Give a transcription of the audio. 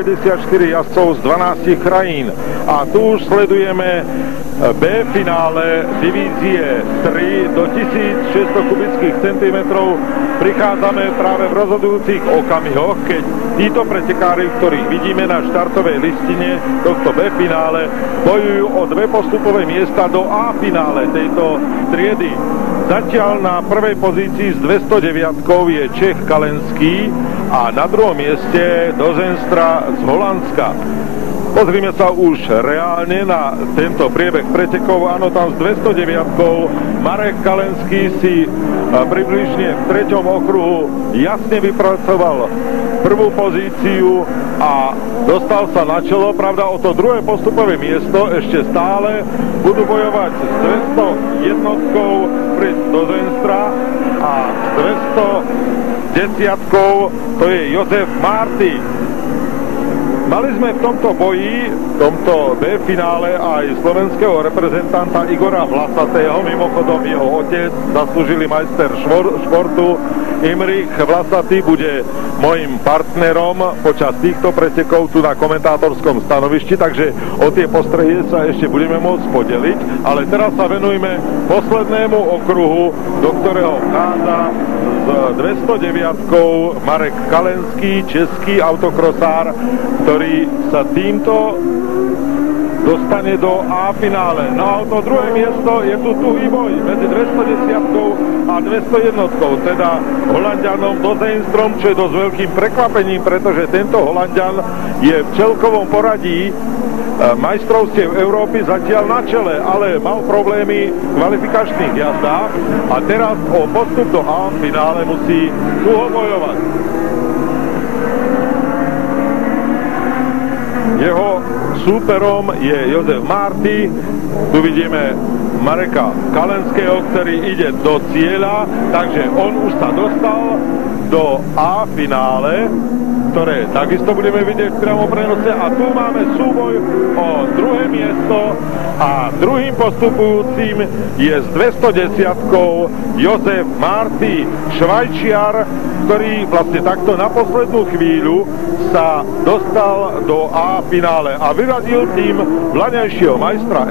54 jazdcov z 12 krajín. A tu už sledujeme B finále divízie 3 do 1600 kubických centimetrov. Prichádzame práve v rozhodujúcich okamihoch, keď títo pretekári, ktorých vidíme na štartovej listine tohto B finále, bojujú o dve postupové miesta do A finále tejto triedy. Zatiaľ na prvej pozícii s 209 je Čech Kalenský a na druhom mieste Dozenstra z Holandska. Pozrime sa už reálne na tento priebeh pretekov. Áno, tam s 209 Marek Kalenský si približne v treťom okruhu jasne vypracoval prvú pozíciu a dostal sa na čelo. Pravda, o to druhé postupové miesto ešte stále budú bojovať s 201 Fritz Dozenstra a s 210 to je Jozef Marty. Mali sme v tomto boji, v tomto B finále aj slovenského reprezentanta Igora Vlasatého, mimochodom jeho otec, zaslúžilý majster športu Imrich Vlasatý, bude mojim partnerom počas týchto pretekov tu na komentátorskom stanovišti, takže o tie postrehy sa ešte budeme môcť podeliť, ale teraz sa venujme poslednému okruhu, do ktorého vchádza s 209 Marek Kalenský, český autokrosár, ktorý sa týmto dostane do A finále. No a to druhé miesto je tu tuhý boj medzi 210 a 201, teda Holanďanom Dozenstrom, čo je dosť veľkým prekvapením, pretože tento Holanďan je v celkovom poradí majstrovstiev Európy zatiaľ na čele, ale mal problémy v kvalifikačných jazdách a teraz o postup do A finále musí dlho bojovať. Jeho súperom je Jozef Marty. Tu vidíme Mareka Kalenského, ktorý ide do cieľa, takže on už sa dostal do A finále, ktoré takisto budeme vidieť v priamom prenose, a tu máme súboj o druhé miesto a druhým postupujúcim je s 210 Jozef Marty, Švajčiar, ktorý vlastne takto na poslednú chvíľu sa dostal do A finále a vyradil tým vlaňajšieho majstra